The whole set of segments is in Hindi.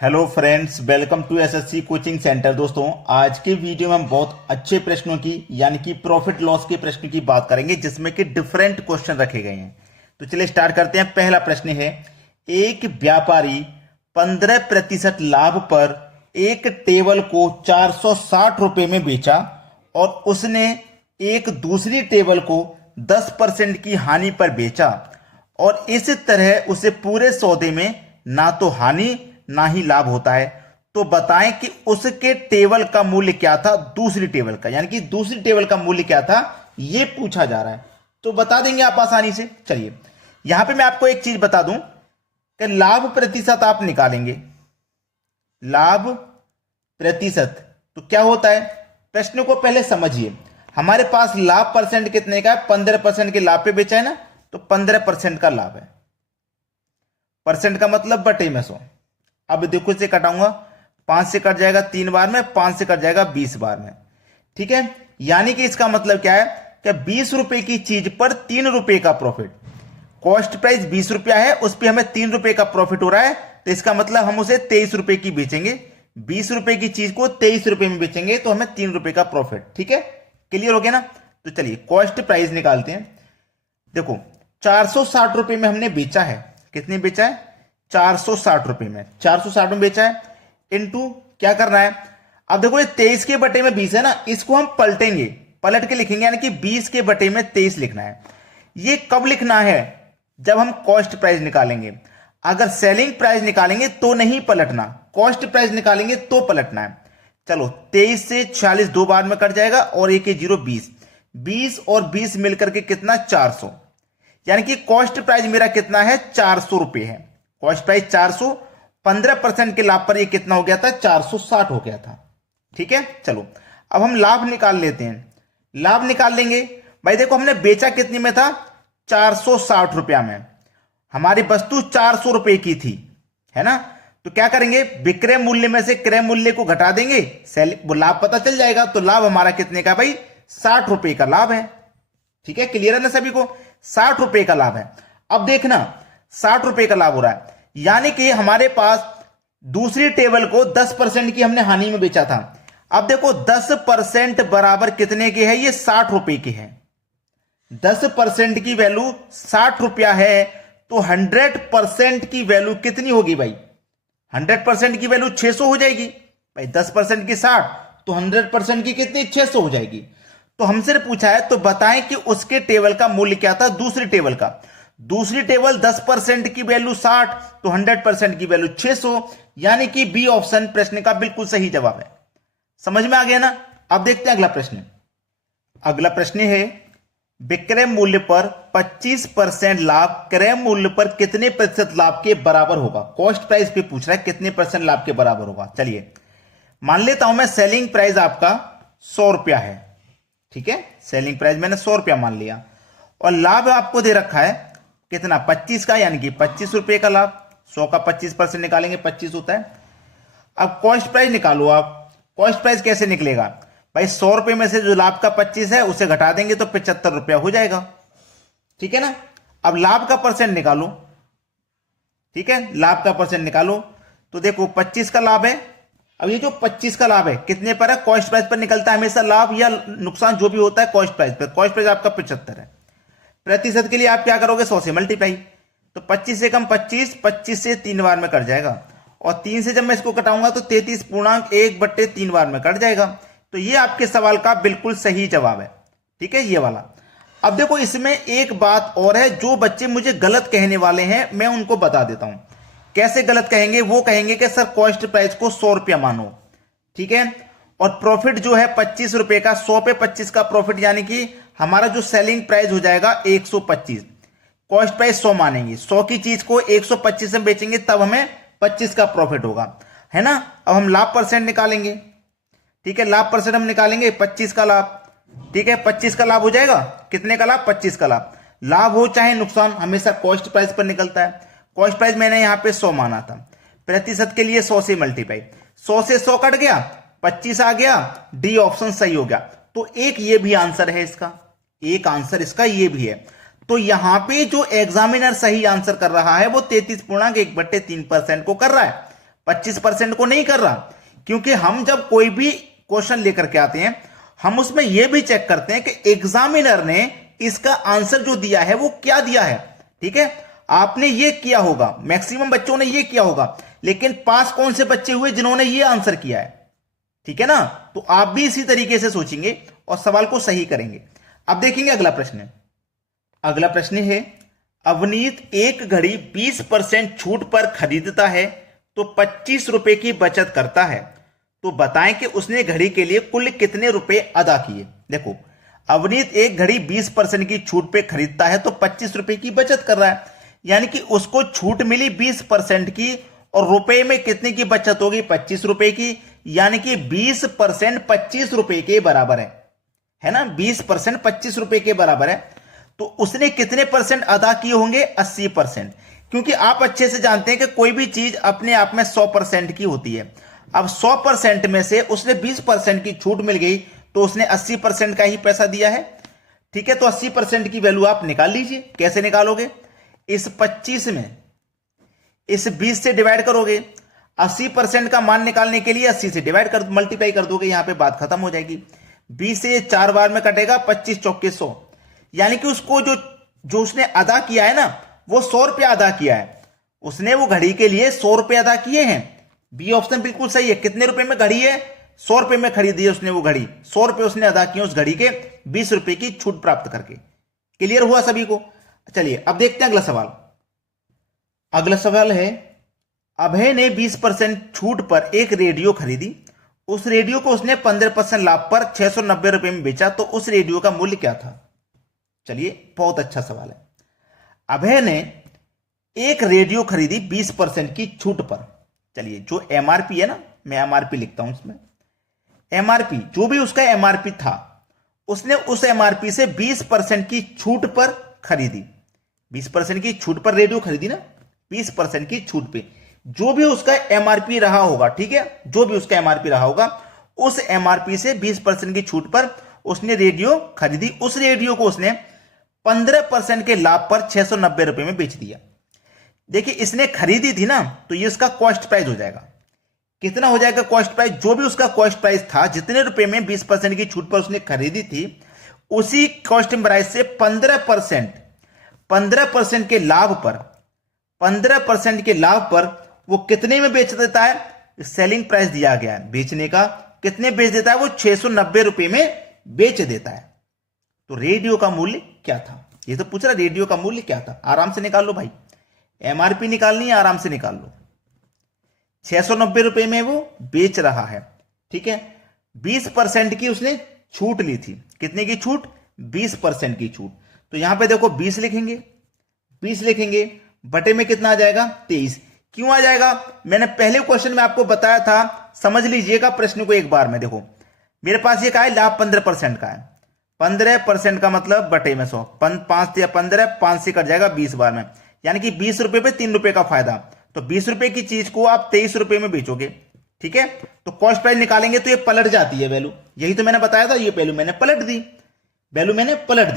Hello friends, welcome to SSC coaching centre. दोस्तों, आज के वीडियो में हम बहुत अच्छे प्रश्नों की यानी कि प्रॉफिट लॉस के प्रश्नों की बात करेंगे, जिसमें कि डिफरेंट क्वेश्चन रखे गए हैं। तो चलिए स्टार्ट करते हैं। पहला प्रश्न है, एक व्यापारी 15% लाभ पर एक टेबल को 460 रुपए में बेचा और उसने एक दूसरी टेबल को 10% की हानि पर बेचा और इस तरह उसे पूरे सौदे में ना तो हानि ना ही लाभ होता है। तो बताएं कि उसके टेबल का मूल्य क्या था, दूसरी टेबल का, यानी कि दूसरी टेबल का मूल्य क्या था, यह पूछा जा रहा है। तो बता देंगे आप आसानी से। चलिए, यहां पे मैं आपको एक चीज बता दूं कि लाभ प्रतिशत आप निकालेंगे। लाभ प्रतिशत तो क्या होता है, प्रश्न को पहले समझिए। हमारे पास लाभ परसेंट कितने का है, 15% के लाभ पे बेचा है ना, तो 15% का लाभ है। परसेंट का मतलब बटे में 100। अब देखो, इसे कटाऊंगा, 5 से कट जाएगा 3 बार में, 5 से कट जाएगा 20 बार में। ठीक है, यानी कि इसका मतलब क्या है कि 20 रुपए की चीज पर 3 रुपए का प्रॉफिट। कॉस्ट प्राइस 20 रुपया है, उस पर हमें 3 रुपए का प्रॉफिट हो रहा है, तो इसका मतलब हम उसे 23 रुपए की बेचेंगे। 20 रुपए की चीज को 23 रुपए में बेचेंगे तो हमें 3 रुपए का प्रॉफिट। ठीक है, क्लियर हो गया ना। तो चलिए कॉस्ट प्राइस निकालते हैं। देखो, 460 रुपए में हमने बेचा है। कितने बेचा है, 460 रुपए में। 460 में बेचा है, इनटू क्या करना है। अब देखो, ये 23 के बटे में 20 है ना, इसको हम पलटेंगे, पलट के लिखेंगे, यानी कि 20 के बटे में 23 लिखना है। ये कब लिखना है, जब हम कॉस्ट प्राइस निकालेंगे। अगर सेलिंग प्राइस निकालेंगे तो नहीं पलटना, कॉस्ट प्राइस निकालेंगे तो पलटना है। चलो, 23 से 46 दो बार में कट जाएगा और एक 0 20। 20 और 20 मिलकर के कितना, 400। यानी कि कॉस्ट प्राइस मेरा कितना है, 400 रुपए है। कॉस्ट प्राइस 400, 15% के लाभ पर ये कितना हो गया था, 460 हो गया था। ठीक है, चलो अब हम लाभ निकाल लेते हैं। लाभ निकाल लेंगे भाई। देखो, हमने बेचा कितने में था, 460 रुपया में। हमारी वस्तु 400 रुपए की थी, है ना। तो क्या करेंगे, विक्रय मूल्य में से क्रय मूल्य को घटा देंगे, वो लाभ पता चल जाएगा। तो लाभ हमारा कितने का भाई, 60 रुपए का लाभ है। ठीक है, क्लियर है ना सभी को, 60 रुपए का लाभ है। अब देखना, 60 रुपए का लाभ हो रहा है, यानी कि हमारे पास दूसरी टेबल को 10% की हमने हानि में बेचा था। अब देखो, 10% बराबर कितने के है, ये 60 रुपए के है। 10% की वैल्यू 60 रुपया है, तो 100% की वैल्यू कितनी होगी भाई, 100% की वैल्यू 600 हो जाएगी भाई। 10% की 60, तो 100% की कितनी, 600 हो जाएगी। तो हमसे पूछा है, तो बताएं कि उसके टेबल का मूल्य क्या था, दूसरी टेबल का। दूसरी टेबल 10% की वैल्यू 60, तो 100% की वैल्यू 600, यानी कि बी ऑप्शन प्रश्न का बिल्कुल सही जवाब है। समझ में आ गया ना। अब देखते हैं अगला प्रश्न। अगला प्रश्न है, विक्रय मूल्य पर 25% लाभ क्रय मूल्य पर कितने प्रतिशत लाभ के बराबर होगा। कॉस्ट प्राइस पे पूछ रहा है, कितने % लाभ के बराबर होगा। चलिए, मान लेता हूं मैं सेलिंग प्राइस आपका 100 रुपया है। ठीक है, सेलिंग प्राइस मैंने 100 रुपया मान लिया और लाभ आपको दे रखा है कितना, 25 का, यानी कि 25 रुपए का लाभ। 100 का 25% निकालेंगे, 25 होता है। अब कॉस्ट प्राइस निकालो आप। कॉस्ट प्राइस कैसे निकलेगा भाई, 100 रुपए में से जो लाभ का 25 है उसे घटा देंगे तो 75 रुपया हो जाएगा। ठीक है ना। अब लाभ का परसेंट निकालो। ठीक है, लाभ का परसेंट निकालो। तो देखो, 25 का लाभ है। अब ये जो 25 का लाभ है कितने पर है, कॉस्ट प्राइस पर निकलता है हमेशा लाभ या नुकसान, जो भी होता है कॉस्ट प्राइस पर। कॉस्ट प्राइस आपका 75 है। प्रतिशत के लिए आप क्या करोगे, 100 से मल्टीप्लाई। तो 25 से कम 25, 25 से 3 बार में कट जाएगा और 3 से जब मैं इसको कटाऊंगा तो 33.1/3 बार में कट जाएगा। तो ये आपके सवाल का बिल्कुल सही जवाब है। ठीक है, ये वाला। अब देखो, इसमें एक बात और है, जो बच्चे मुझे गलत कहने वाले हैं मैं उनको बता देता हूं। कैसे गलत कहेंगे, वो कहेंगे कि सर कॉस्ट प्राइस को 100 रुपया मानो। ठीक है, और प्रॉफिट जो है 25 रुपए का, 100 पे 25 का प्रॉफिट, यानी कि हमारा जो सेलिंग प्राइस हो जाएगा 125। कॉस्ट प्राइस 100 मानेंगे, 100 की चीज को 125 में बेचेंगे, तब हमें 25 का प्रॉफिट होगा, है ना। अब हम लाभ परसेंट निकालेंगे। ठीक है, लाभ परसेंट हम निकालेंगे, 25 का लाभ। ठीक है, 25 का लाभ हो जाएगा, कितने का लाभ, 25 का लाभ। लाभ हो चाहे नुकसान, हमेशा कॉस्ट प्राइस पर निकलता है। कॉस्ट प्राइस मैंने यहां पे 100 माना था, प्रतिशत के लिए 100 से मल्टीप्लाई। 100 से 100 कट गया, 25 आ गया, डी ऑप्शन सही हो गया। तो एक ये भी आंसर है इसका, एक आंसर इसका ये भी है। तो यहां पे जो एग्जामिनर सही आंसर कर रहा है वो 33.1/3% को कर रहा है। 25% को नहीं कर रहा, क्योंकि हम जब कोई भी क्वेश्चन लेकर के आते हैं हम उसमें यह भी चेक करते हैं कि एग्जामिनर ने इसका आंसर जो दिया है वो क्या दिया है। ठीक है, आपने ये किया होगा, मैक्सिमम बच्चों ने ये किया होगा, लेकिन पास कौन से बच्चे हुए जिन्होंने ये आंसर किया है। ठीक है ना, तो आप भी इसी तरीके से सोचेंगे और सवाल को सही करेंगे। अब देखेंगे अगला प्रश्न। अगला प्रश्न है, अवनीत एक घड़ी 20% छूट पर खरीदता है तो 25 रुपए की बचत करता है, तो बताएं कि उसने घड़ी के लिए कुल कितने रुपए अदा किए। देखो, अवनीत एक घड़ी 20% की छूट पे खरीदता है तो 25 रुपए की बचत कर रहा है, यानी कि उसको छूट मिली 20% की और रुपए में कितने की बचत होगी, 25 रुपए की, यानी कि 20% 25 रुपए के बराबर है ना, 20% 25 रुपए के बराबर है। तो उसने कितने परसेंट अदा किए होंगे, 80%, क्योंकि आप अच्छे से जानते हैं कि कोई भी चीज अपने आप में 100% की होती है। अब 100% में से उसने 20% की छूट मिल गई तो उसने 80% का ही पैसा दिया है। ठीक है, तो 80% की वैल्यू आप निकाल लीजिए। कैसे निकालोगे, इस 25 में इस 20 से डिवाइड करोगे। 80% का मान निकालने के लिए 80 से डिवाइड कर मल्टीप्लाई कर दोगे, यहां पे बात खत्म हो जाएगी। 20 से 4 बार में कटेगा, 25 चौके 100, यानी कि उसको जो उसने अदा किया है ना वो 100 रुपया अदा किया है। उसने वो घड़ी के लिए 100 रुपए अदा किए हैं। बी ऑप्शन बिल्कुल सही है। कितने रुपए में घड़ी है, 100 रुपए में खरीदी है उसने वो घड़ी, 100 रुपए उसने अदा किए उस घड़ी के 20 रुपए की छूट प्राप्त करके। क्लियर हुआ सभी को। चलिए अब देखते हैं अगला सवाल। अगला सवाल है, अभय ने 20% छूट पर एक रेडियो खरीदी, उस रेडियो को उसने 15% लाभ पर 690 रुपए में बेचा, तो उस रेडियो का मूल्य क्या था। चलिए, बहुत अच्छा सवाल है। अभय ने एक रेडियो खरीदी 20% की छूट पर। चलिए, जो एमआरपी है ना, मैं एमआरपी लिखता हूं इसमें। एमआरपी जो भी उसका एमआरपी था, उसने उस एमआरपी से 20% की छूट पर खरीदी। 20% की छूट पर रेडियो खरीदी ना, 20% की छूट पे जो भी उसका एमआरपी रहा होगा, ठीक है, जो भी उसका एमआरपी रहा होगा, उस एमआरपी से 20% की छूट पर उसने रेडियो खरीदी। उस रेडियो को उसने 15% के लाभ पर 690 रुपए में बेच दिया। देखिए, इसने खरीदी थी ना, तो ये उसका कॉस्ट प्राइस हो जाएगा। कितना हो जाएगा कॉस्ट प्राइस, जो भी उसका कॉस्ट प्राइस था, जितने रुपए में 20% की छूट पर उसने खरीदी थी, उसी कॉस्ट प्राइस से 15% के लाभ पर 15% के लाभ पर वो कितने में बेच देता है। सेलिंग प्राइस दिया गया है बेचने का, कितने बेच देता है वो, 690 रुपए में बेच देता है। तो रेडियो का मूल्य क्या था, ये तो पूछ रहा, रेडियो का मूल्य क्या था। आराम से निकाल लो भाई, एमआरपी निकालनी है, आराम से निकाल लो। 690 रुपए में वो बेच रहा है, ठीक है। 20% की उसने छूट ली थी। कितने की छूट, 20% की छूट। तो यहां पे देखो 20 लिखेंगे, 20 लिखेंगे, बटे में कितना आ जाएगा, 23। क्यों आ जाएगा, मैंने पहले क्वेश्चन में आपको बताया था। समझ लीजिएगा प्रश्न को एक बार में। देखो, मेरे पास ये क्या है, लाभ 15% का है। 15% का मतलब बटे में 100, 5 या 15, 5 से कट जाएगा 20 बार में, यानी कि 20 रुपए पे 3 रुपए का फायदा। तो 20 रुपए की चीज को आप 23 रुपए में बेचोगे, ठीक है। तो कॉस्ट प्राइस निकालेंगे तो ये पलट जाती है वैल्यू, यही तो मैंने बताया था। ये वैल्यू मैंने पलट दी, वैल्यू मैंने पलट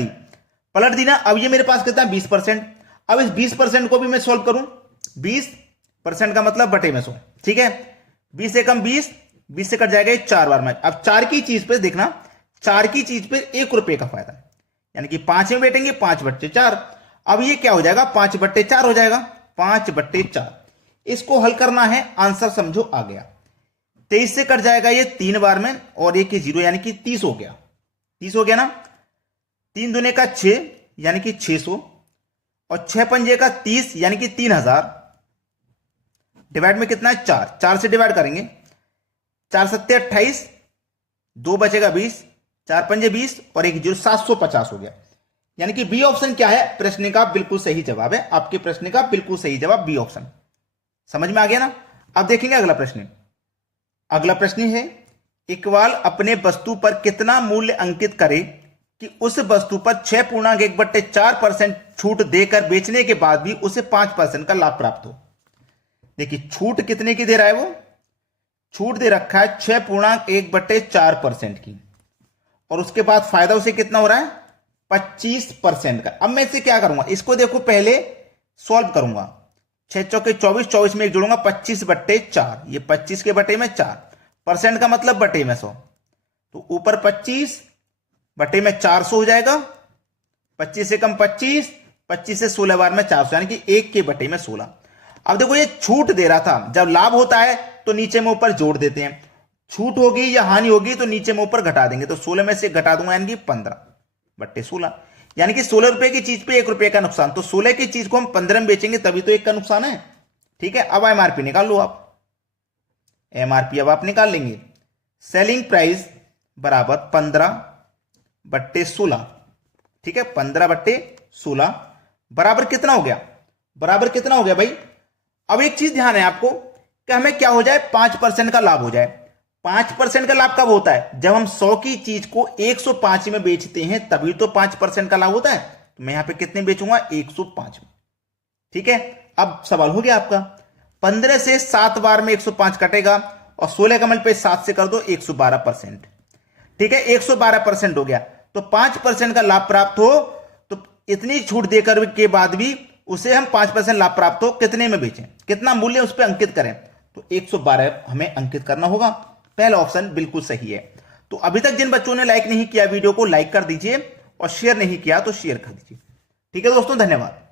दी ना। अब ये मेरे पास कितना, 20%। अब इस 20% को भी मैं सोल्व करूं, 20% का मतलब बटे में 100, ठीक है। 20 से कम 20, 20 से कट जाएगा 4 बार में। अब 4 की चीज पे देखना, 4 की चीज पे 1 रुपए का फायदा, यानी कि 5 में बैठेंगे, 5/4। अब ये क्या हो जाएगा, 5/4 हो जाएगा, 5/4। इसको हल करना है, आंसर समझो आ गया। 23 से कट जाएगा ये 3 बार में, और एक 0, यानी कि 30 हो गया। 30 हो गया ना। 3 दूने का 6, यानी कि 600, और 6 पंजे का 30, यानी कि 3000। डिवाइड में कितना है, 4, 4 से डिवाइड करेंगे, 4 सत्ते 28, 2 बचेगा 20, 4 पंजे 20, और एक 0, 750 हो गया। यानी कि बी ऑप्शन क्या है, प्रश्न का बिल्कुल सही जवाब है। आपके प्रश्न का बिल्कुल सही जवाब बी ऑप्शन। समझ में आ गया ना। अब देखेंगे अगला प्रश्न। अगला प्रश्न है, इकबाल अपने वस्तु पर कितना मूल्य अंकित करे कि उस वस्तु पर 6.1/4% छूट देकर बेचने के बाद भी उसे 5% का लाभ प्राप्त हो। देखिए, छूट कितने की दे रहा है वो, छूट दे रखा है 6.1/4% की, और उसके बाद फायदा उसे कितना हो रहा है, 25% का। अब मैं इसे क्या करूंगा, इसको देखो पहले सॉल्व करूंगा। 6 चौके 24, 24 में एक जोड़ूंगा 25/4, ये 25 के बटे में 4, परसेंट का मतलब बटे में 100, तो ऊपर 25 बटे में 400 हो जाएगा, 25 से कम 25, 25 से 16 बार में 400, यानी कि 1 के बटे में 16। अब देखो ये छूट दे रहा था, जब लाभ होता है तो नीचे में ऊपर जोड़ देते हैं, छूट होगी या हानि होगी तो नीचे में ऊपर घटा देंगे, तो 16 में से घटा दूंगा यानी कि 15/16, यानी कि 16 रुपए की चीज पे 1 रुपए का नुकसान, तो 16 की चीज को हम 15 में बेचेंगे तभी तो 1 का नुकसान है। ठीक है, अब एमआरपी निकाल लो आप, एमआरपी अब आप निकाल लेंगे, सेलिंग प्राइस बराबर 15/16, ठीक है, 15/16 बराबर कितना हो गया, बराबर कितना हो गया भाई। अब एक चीज ध्यान है आपको कि हमें क्या हो जाए, 5% का लाभ हो जाए। 5% का लाभ कब होता है, जब हम 100 की चीज को 105 में बेचते हैं तभी तो 5% का लाभ होता है। तो मैं यहां पे कितने बेचूंगा, 105 में। ठीक है, अब सवाल हो गया आपका, 15 से 7 बार में 105 कटेगा और 16 का मल्टीप्लाई 7 से कर दो, 112%। ठीक है, 112% हो गया, तो 5% का लाभ प्राप्त हो तो इतनी छूट देकर के बाद भी उसे हम 5% लाभ प्राप्त हो कितने में बेचें, कितना मूल्य उस पर अंकित करें, तो 112 हमें अंकित करना होगा। पहला ऑप्शन बिल्कुल सही है। तो अभी तक जिन बच्चों ने लाइक नहीं किया वीडियो को लाइक कर दीजिए और शेयर नहीं किया तो शेयर कर दीजिए। ठीक है दोस्तों, धन्यवाद।